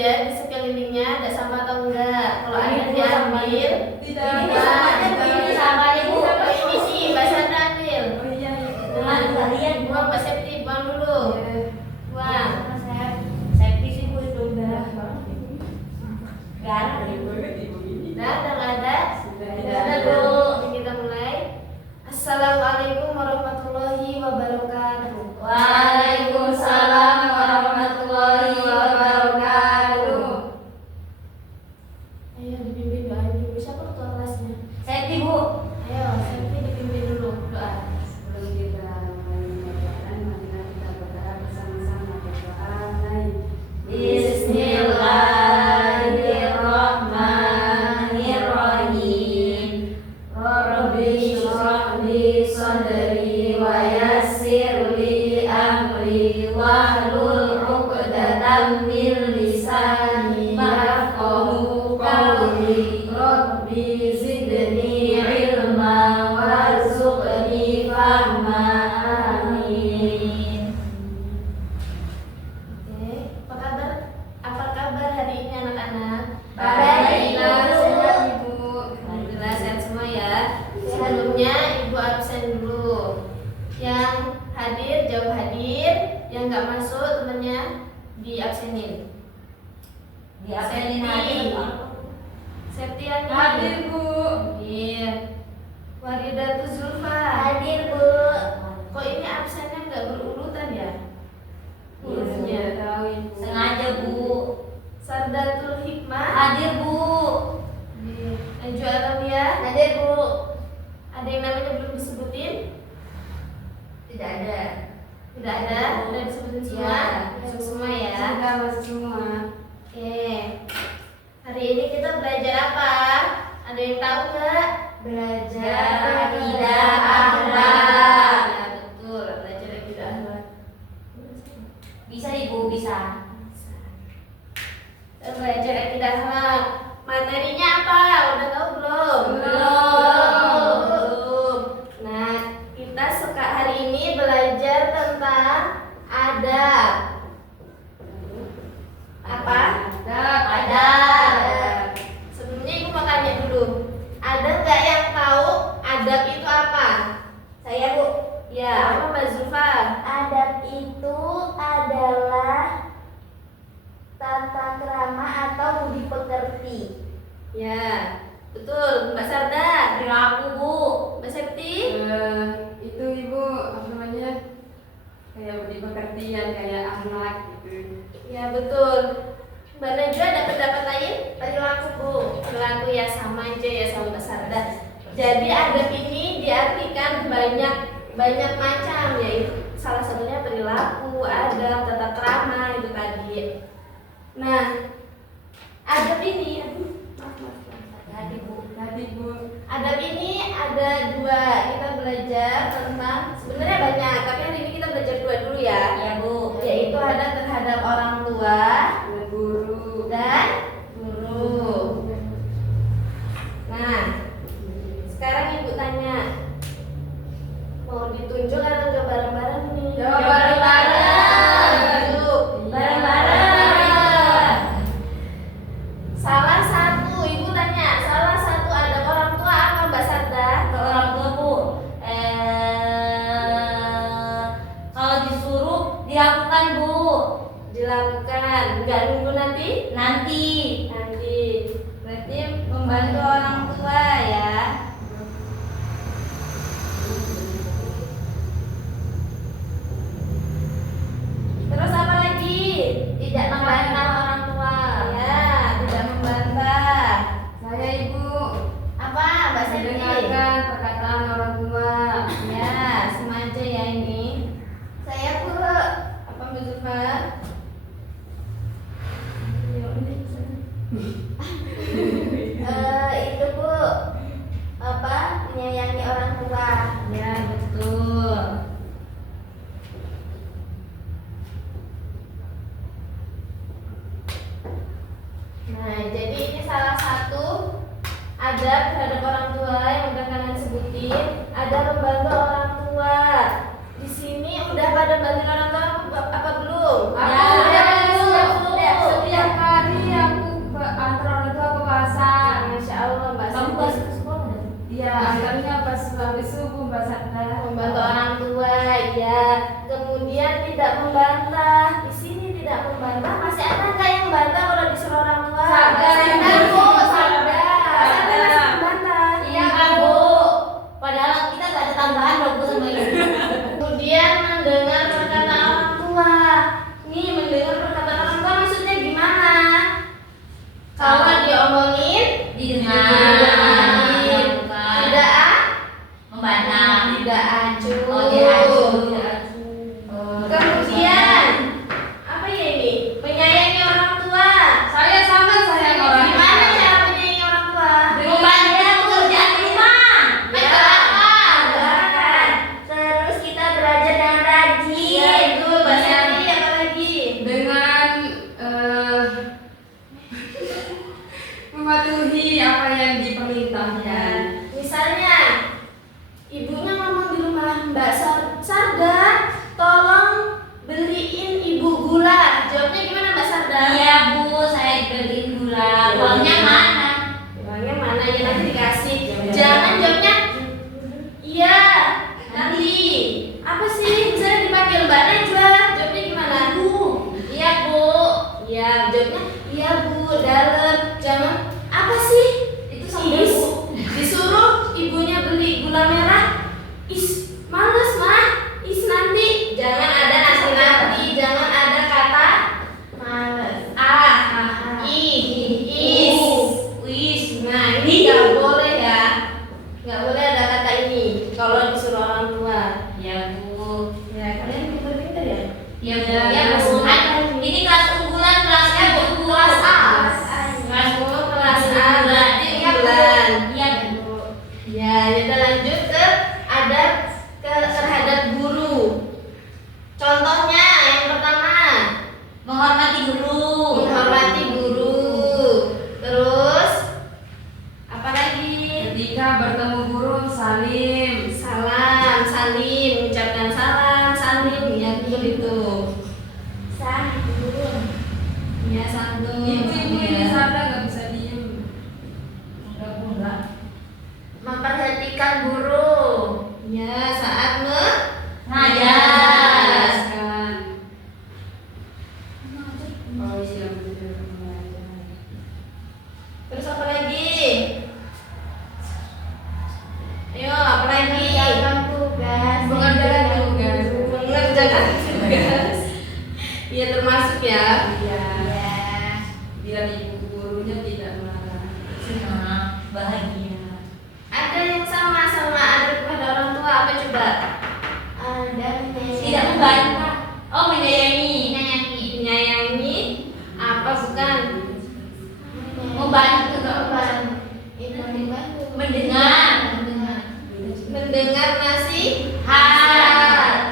ya di sekelilingnya ada sampah atau enggak. Kalau ada diambil. Tidak. Ini sampahnya Bu. Ini sih Mbak Sandra ambil. Oh iya. Buang kalian, buang Mbak Septi, buang dulu. Buang. Septi sih Bu itu udah. Gak ada. Nggak ada. Sudah Bu. Ini kita mulai. Assalamualaikum warahmatullahi wabarakatuh. Waalaikumsalam warahmatullahi wabarakatuh. Ayo dipimpin doa dulu. Siapa ketua kelasnya? Septi Bu. Ayo, Septi dipimpin dulu doa. Sebelum kita mulai bacaan, marilah kita berdoa bersama-sama. Berdoa baik. Bismillahirrahmanirrahim. Rabbi shrah li sadri wa yassir li amri wahlul 'uqdatam min lisani yafqahu qawli. Rabbi zidni ilma warzuqni fahma. Amin. Oke, apa kabar hari ini anak-anak? Baik, sehat Ibu. Alhamdulillah sehat semua ya. Sebelumnya Ibu absen dulu. Yang hadir jauh hadir, yang nggak masuk temennya diabsenin. Diabsenin hadir. Septiani Hadir Bu. Iya. Waridatu Zulfa Hadir Bu. Kok ini absennya nggak berurutan ya? Iya, tahu Ibu. Sengaja Bu. Sardatul Hikmah Hadir Bu. Najwa Alamia. Hadir Bu. Ada yang namanya belum disebutin? Tidak ada. Tidak ada? Udah disebutin semua? Ya. Masuk semua ya? Sudah masuk semua. Oke. Hari ini kita belajar apa? Ada yang tahu nggak? Belajar akidah akhlak. Ya betul, belajar akidah akhlak. Bisa Ibu, bisa. Kita belajar akidah akhlak. Materinya apa? Udah tahu belum? Belum. Nah, kita hari ini belajar tentang adab. Apa? Adab. Sebelumnya Ibu mau tanya dulu. Ada nggak yang tahu adab itu apa? Saya Bu. Ya, apa Mbak Zulfa? Adab itu adalah tata krama atau budi pekerti. Ya, betul. Mbak Sarda? Perilaku Bu. Mbak Septi? Itu Ibu apa namanya? Kayak budi pengertian, kayak akhlak gitu. Ya, betul. Mbak Najwa ada pendapat lain? Perilaku Bu. Perilaku ya sama aja ya sama Mbak Sarda. Jadi adab ini diartikan banyak macam, yaitu salah satunya perilaku, adab, tata krama itu tadi. Nah, adab ini, Hadir Bu. Tadi Bu. adab ini ada dua. Kita belajar tentang, sebenarnya banyak, tapi hari ini kita belajar dua dulu ya. Ya Bu. Yaitu adab terhadap orang tua Dan guru. dan guru. Nah, sekarang Ibu tanya, mau ditunjuk atau coba bareng-bareng nih? Coba bareng-bareng. Tunjuk. Bareng-bareng. Salah satu, Ibu tanya, salah satu adab orang tua apa Mbak Sarda? Kalau orang tua Bu, kalau disuruh dilakukan Bu. Dilakukan, nggak nunggu nanti? Nanti. Berarti membantu orang tua ya. Terus apa lagi? Tidak membantah orang tua. Ya, tidak membantah. Saya Ibu Apa Mbak Septi? mendengarkan perkataan orang tua. Ya, sengaja ya ini. Saya Bu. Apa Mbak Zulfa? Itu Bu. Apa? Menyayangi orang tua. Ya, betul. Nah, jadi ini salah satu adab terhadap orang tua yang udah kalian sebutin. Ada membantu orang tua. Di sini udah pada bantu orang tua apa belum? Ya, Sudah. Setiap hari membantah. Di sini tidak membantah. Masih ada nggak yang membantah kalau disuruh orang tua? Sadar, Bu, sadar. Sadar masih membantah. Iya Bu. Padahal kita gak ada tambahan loh Bu sama ibu. Kemudian mendengar perkataan orang tua. Nih, mendengar perkataan orang tua maksudnya gimana? Kalau diomongin, Didengar. Bukan. tidak Membantah. tidak acuh. Oh, diacuh. Kemudian apa ya ini? Menyayangi orang tua. Saya sangat sayang orang tua. Gimana cara menyayangi orang tua? Membantu pekerjaan rumah. Gerakan. Terus kita belajar dengan rajin. Ya, betul. Bahasa ini apa lagi? Dengan mematuhi apa yang diperintahkan. Misalnya, ibunya ngomong di rumah, Mbak Sarda, tolong beliin ibu gula. Jawabnya gimana Mbak Sarda? Iya Bu, saya beliin gula. Uangnya mana? Uangnya mana ya nanti dikasih. Jangan jawabnya iya nanti. Apa sih? Misalnya dipanggil Mbak Najwa, jawabnya gimana? Bu. Iya Bu. Iya, jawabnya iya Bu. Dalam. Jangan apa sih? Itu sama Is. Bu. Disuruh ibunya beli gula merah. Is, males mah. Is nanti. Jangan ada nanti. Jangan ada kata males. Is. Wis. Nah, ini nggak boleh ya. Nggak boleh ada kata ini kalau disuruh orang tua. Ya Bu. Ya, kalian pintar-pintar ya? Ya Bu. Ya Bu. Ini kelas unggulan, kelasnya Bu. Kelas A. Kelas Bu. Kelas A berarti Iya Bu. bulan. Iya Bu. Ya, kita lanjut ke adab terhadap guru. Contohnya yang pertama, Menghormati guru. menghormati guru. Terus apa lagi? Ketika bertemu guru salim. Salam, salim, ucapkan salam, salim, ya betul itu. Santun. Ya santun. Ibu-ibu ini Ya. sadar nggak bisa diem. Memperhatikan guru. Ya, saat Ngajar. Jelaskan. Oh iya benar. Terus apa lagi? Ayo, apa lagi? Mengerjakan tugas. Mengerjakan tugas. Iya termasuk ya. Iya. Ya. Biar ibu gurunya tidak marah. Nah, bahagia. Ada yang sama adab kepada orang tua apa coba? Tidak membantah. Oh, menyayangi. Menyayangi apa bukan? Membantu. Mendengar. Mendengar nasihat.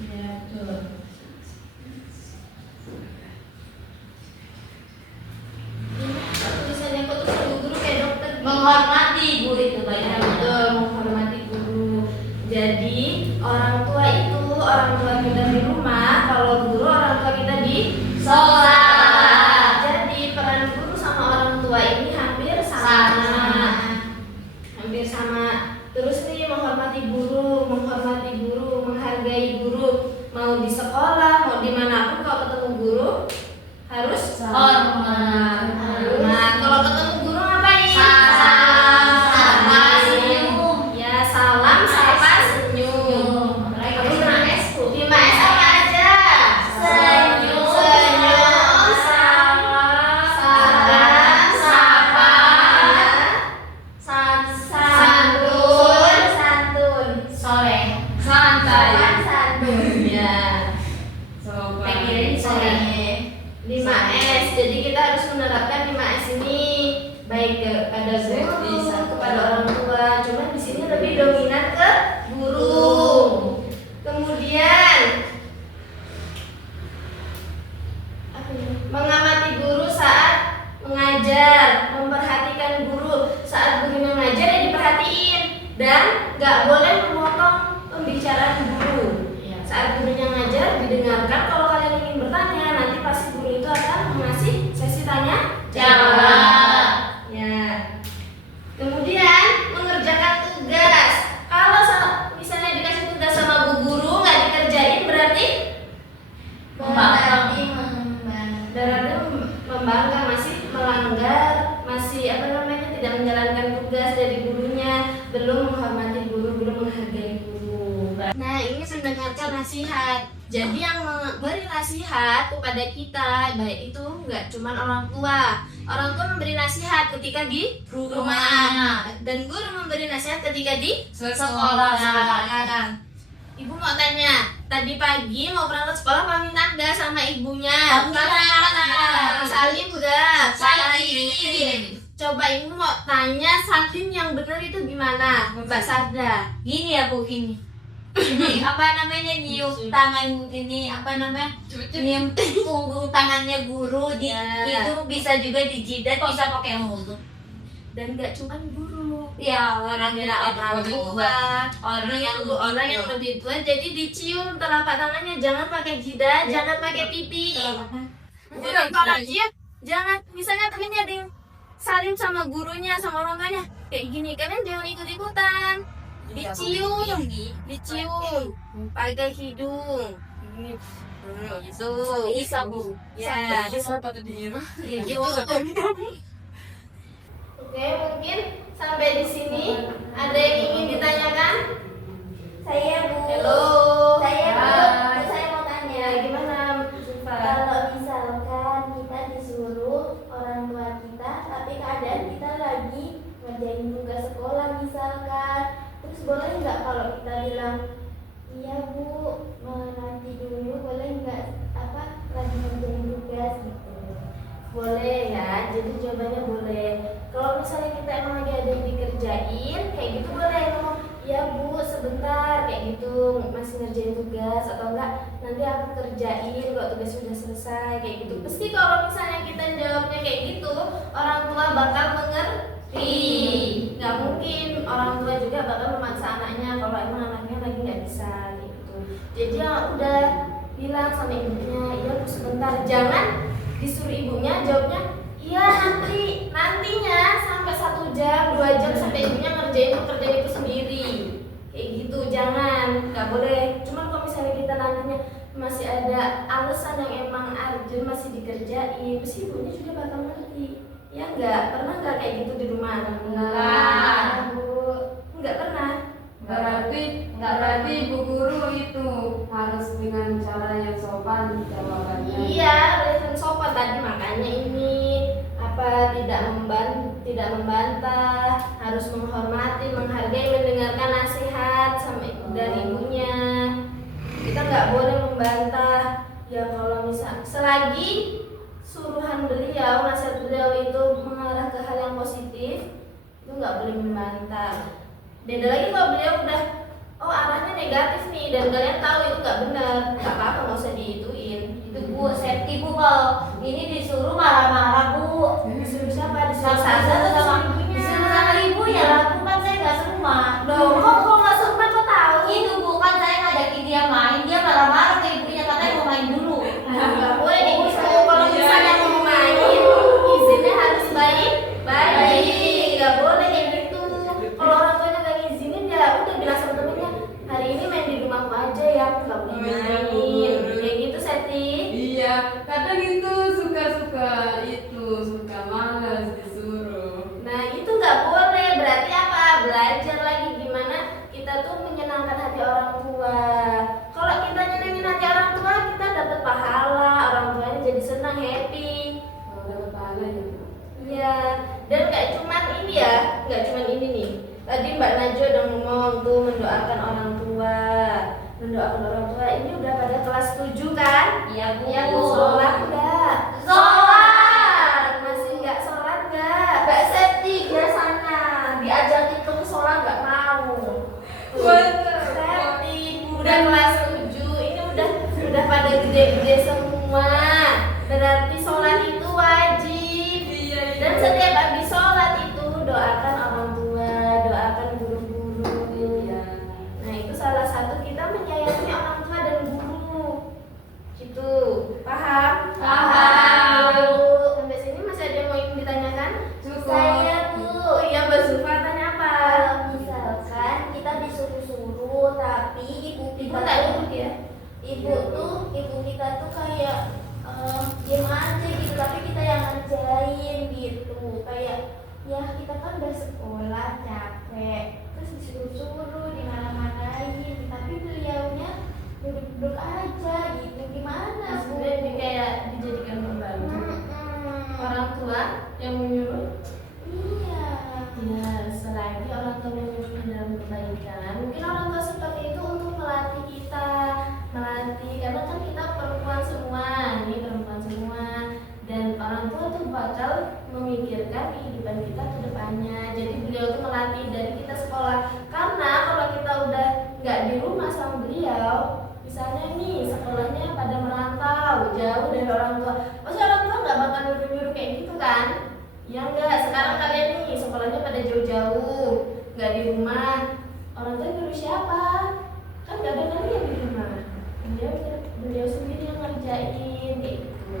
Ya, betul. Tulisannya kok tuh sama guru kayak dokter. Menghormati guru itu Ya, banyak. betul, menghormati guru. Jadi orang tua itu orang tua kita di rumah, kalau guru orang tua kita di Sholat. Jadi peran guru sama orang tua ini hampir sama. Hampir sama. Terus nih menghormati guru, menghargai guru. Mau di sekolah, mau dimanapun kalau ketemu guru harus Hormat. Nah, kalau ketemu guru ngapain? Salam, sapa, senyum. Ya, salam, sapa, senyum. Apalagi Aku ada 5S, Bu. 5S apa aja? Senyum, senyum, salam, sapa, santun. sore. Santai. Santun. Ya. Sobat. Pikirin sore. 5S. Jadi kita harus menerapkan 5S ini baik kepada guru, kepada orang tua. Cuman di sini lebih dominan ke guru. Kemudian apa ya? Mengamati guru saat mengajar, memperhatikan guru saat gurunya mengajar ya diperhatiin dan nggak boleh memotong pembicaraan guru. Saat gurunya ngajar didengarkan. Kalau kalian ingin bertanya, nanti pasti guru itu akan mengasih sesi tanya Jawab. Ya. Kemudian mengerjakan tugas. Kalau misalnya dikasih tugas pembangkang, masih melanggar, masih tidak menjalankan tugas dari gurunya, belum menghormati guru, belum menghargai guru. Nah, ini mendengarkan nasihat. Jadi yang memberi nasihat kepada kita, baik itu nggak cuma orang tua. Orang tua memberi nasihat ketika di rumah, dan guru memberi nasihat ketika di sekolah. Ibu mau tanya, tadi pagi mau berangkat sekolah pamit enggak sama ibunya? Salim enggak? Salim. Coba ibu mau tanya salim yang benar itu gimana, Mbak Sarda? Gini ya Bu, gini. Ini apa namanya, niup tangan ini, apa namanya, niup punggung tangannya guru di itu bisa juga di jidat, bisa pakai mulut. Dan nggak cuma guru, Ya orang tua, orang yang lebih tua, jadi dicium telapak tangannya, jangan pakai jidat, jangan pakai pipi. Jangan, misalnya temennya ada yang salim sama gurunya, sama orang tuanya kayak gini, kalian jangan ikut-ikutan. Dicium pakai hidung ini gitu. Bisa Bu. Ya, oke, mungkin sampai di sini. Ada yang ingin ditanyakan? Saya Bu. Halo. Saya Bu. Hai. Saya mau tanya. Ya, gimana, Zufa? Kalau misalkan kita disuruh orang tua kita, tapi keadaan kita lagi ngerjain tugas sekolah misalkan, terus boleh nggak kalau kita bilang, iya Bu, nanti dulu, boleh nggak lagi ngerjain tugas gitu? Boleh ya, jadi jawabannya boleh. Kalau misalnya kita emang lagi ada yang dikerjain, kayak gitu boleh ngomong, ya Bu sebentar, kayak gitu, masih ngerjain tugas, atau enggak nanti aku kerjain kalau tugas sudah selesai, kayak gitu. Pasti kalau misalnya kita jawabnya kayak gitu, orang tua bakal mengerti. Nggak mungkin orang tua juga bakal memaksa anaknya kalau emang anaknya lagi nggak bisa gitu. Jadi ya udah bilang sama ibunya, iya Bu sebentar, jangan disuruh ibunya jawabnya iya nantinya sampai 1 jam 2 jam sampai ibunya ngerjain pekerjaan itu sendiri, kayak gitu. Jangan, nggak boleh. Cuman kalau misalnya kita nantinya masih ada alasan yang emang urgent masih dikerjain, pasti ibunya juga bakal ngerti. Ya nggak pernah nggak kayak gitu di rumah? Enggak. Bu, nggak pernah. Berarti Bu Guru itu harus dengan cara yang sopan jawabannya. Iya, dengan sopan tadi, makanya ini tidak membantah, harus menghormati, menghargai, mendengarkan nasihat dari ibunya. Kita nggak boleh membantah. Ya kalau misal selagi suruhan beliau, nasihat beliau itu mengarah ke hal yang positif, itu nggak boleh membantah. Beda lagi kalau beliau udah arahnya negatif nih dan kalian tahu itu nggak benar, nggak apa-apa, nggak usah diituin. Itu Bu, safety Bu, kalau ini disuruh marah-marah Bu. Disuruh siapa? Disuruh Sama Sarda atau sama ibunya? disuruh sama ibu ya, aku kan saya nggak serumah. Loh, kok nggak sempat, kok tahu? Itu Bu, kan saya ngajakin dia main, dia marah-marah ke ibunya, katanya mau main dulu. Nggak boleh kayak gitu. Kalau misalnya mau main, izinnya harus baik. Nggak boleh kayak gitu. Kalau orang tuanya nggak ngizinin, ya udah bilang sama temennya, hari ini main di rumahku aja ya, aku nggak boleh main. Kayak gitu, Seti. Iya, kadang itu suka malas disuruh. Nah itu nggak boleh. Berarti apa? Belajar lagi gimana kita tuh menyenangkan hati orang tua. Kalau kita nyenengin hati orang tua, kita dapat pahala, orang tuanya jadi senang, happy. Kalau dapat pahala ya Bu. Iya. Dan nggak cuman ini ya, nggak cuman ini nih. Tadi Mbak Najwa udah ngomong tuh mendoakan orang tua. Mendoakan orang tua ini udah pada kelas 7 kan? Iya Bu. Iya Bu. Sholat nggak? Sholat. Masih nggak sholat nggak? Mbak Septi biasanya diajak itu sholat nggak mau. Septi udah kelas 7, ini udah pada gede-gede semua. Berarti sholat itu wajib. Dan setiap habis sholat itu doakan orang tua, doakan guru-guru. Nah itu salah satu kita menyayangi orang tua dan guru. Gitu, paham? Paham. Sampai sini masih ada yang mau ingin ditanyakan? Cukup. Saya Bu. Oh iya, Mbak Zulfa tanya apa? Kalau misalkan kita disuruh-suruh, tapi ibu Ibu kita tak tuh, duduk ya? ibu kita tuh kayak diam aja gitu, tapi kita yang kayak ya kita kan udah sekolah capek terus disuruh-suruh dimana-manain tapi beliaunya duduk-duduk aja gitu gimana Bu? Sebenarnya ini kayak dijadikan pembantu orang tua yang menyuruh. Iya. Ya, selagi orang tua menyuruh dalam kebaikan, mungkin orang tua seperti itu untuk melatih kita, karena kan kita perempuan semua, ini perempuan semua, dan orang tua tuh bakal memikirkan kehidupan kita ke depannya. Jadi beliau tuh melatih dari kita sekolah, karena kalau kita udah nggak di rumah sama beliau, misalnya nih sekolahnya pada merantau jauh dari orang tua, pasti orang tua nggak bakal nyuruh-nyuruh kayak gitu kan? Ya enggak, sekarang kalian nih sekolahnya pada jauh-jauh, nggak di rumah, orang tua nyuruh siapa? Kan nggak ada kalian di rumah, beliau sendiri yang ngerjain kayak gitu.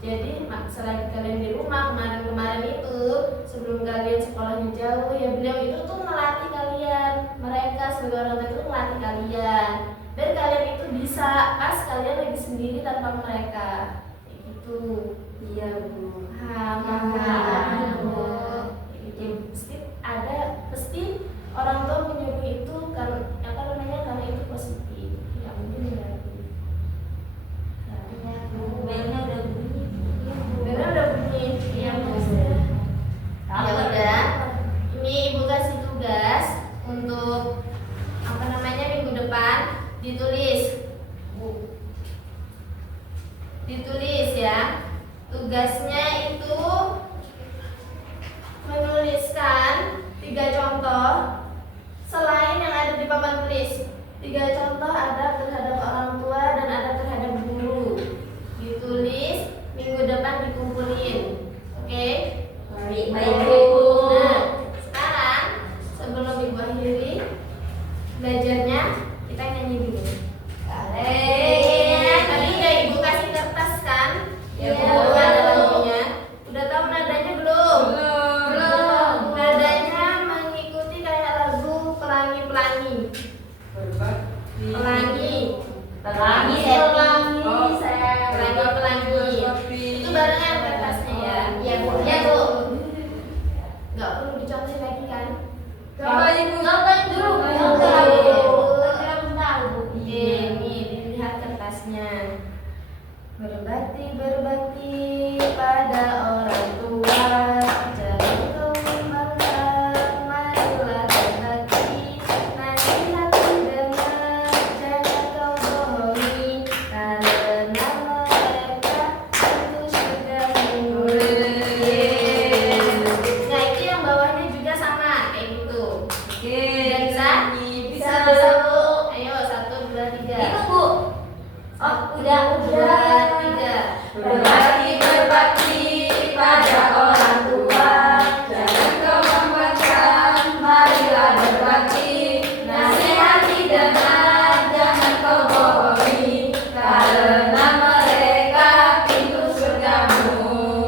Jadi selagi kalian di rumah, kemarin itu sebelum kalian sekolahnya jauh, ya beliau itu tuh melatih kalian, mereka sebagai orang tua itu melatih kalian, dan kalian itu bisa pas kalian lagi sendiri tanpa mereka kayak gitu. Iya Bu. Pasti orang tua menyuruh itu karena karena itu positif, ya mungkin berarti. Belnya udah bunyi. Benar udah bunyi, ya mas. Ya udah, ini ibu kasih tugas untuk minggu depan ditulis ya. Tugasnya itu menuliskan 3 contoh selain yang ada di papan tulis. 3 contoh ada terhadap orang tua dan ada terhadap guru. Ditulis, minggu depan dikumpulin. Oke? Baik, Nah, sekarang sebelum ibu akhiri belajarnya, kita nyanyi dulu. Tadi udah ibu kasih kertas kan? Ya, Bu, ada lagunya. Udah tahu nadanya belum? Belum. Nadanya mengikuti kayak lagu Pelangi-Pelangi. Pelangi. Itu barengan kertasnya ya. Iya, Bu. Nggak perlu dicontohin lagi kan? Coba Ibu. Contohin dulu. Tahu. Oke, nih dilihat kertasnya. Berbakti pada orang tua, jangan kau membangkang, marilah berbakti. Nasihat dengar, jangan kau bohongi, karena mereka itu surgamu. Nah, itu yang bawahnya juga sama kayak gitu. Oke. Bisa Bu. Ayo 1, 2, 3. Itu Bu. Oh, udah. 2, 3. Berbakti pada orang tua, jangan kau membangkang, marilah berbakti. Nasihati dengar, jangan kau bohongi, karena mereka pintu surgamu.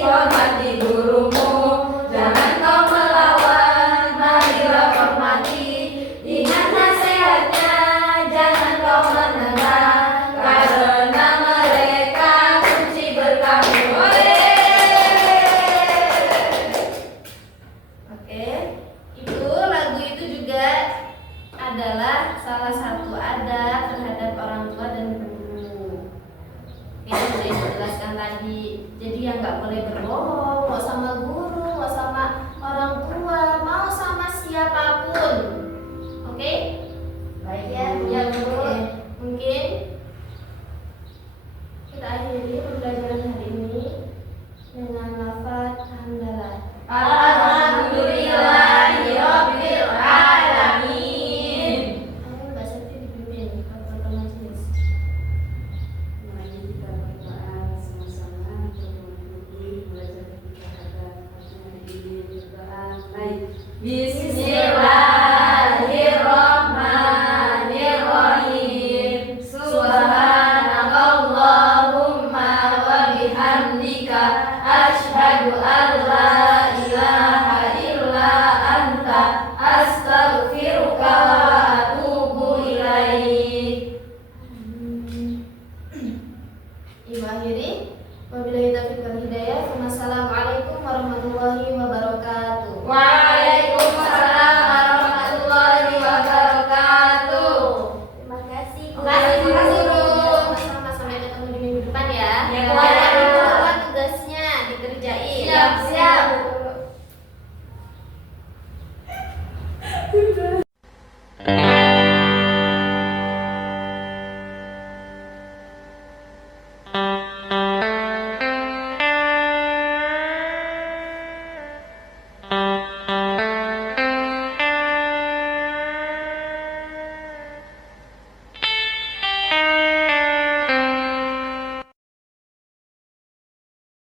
Hormati gurumu, jangan kau melawan, marilah hormati. Ingat nasihatnya, jangan kau menentang, karena mereka kunci berkahmu. Oke, lagu itu juga adalah salah satu adab terhadap orang tua dan guru. Oke, sudah Ibu jelaskan tadi. Jadi yang nggak boleh berbohong, mau sama guru, mau sama orang tua, mau sama siapapun. Oke? Baik Ya, Bu. Mungkin kita akhiri pembelajaran hari ini dengan lafaz hamdalah. Alhamdulillahirabbil alamin. Ayo Mbak Siti dipimpin ketua majelis. Mari kita berdoa sama-sama untuk mengikuti belajar kita pada hari ini. Berdoa. Baik. Bismillahirrahmanirrahim. Subhanakallahumma wa bihamdika asyhadu an la ilaha illa anta astaghfiruka wa atubu ilaik. Ibu akhiri, wabillahi taufiq wal hidayah. Bye.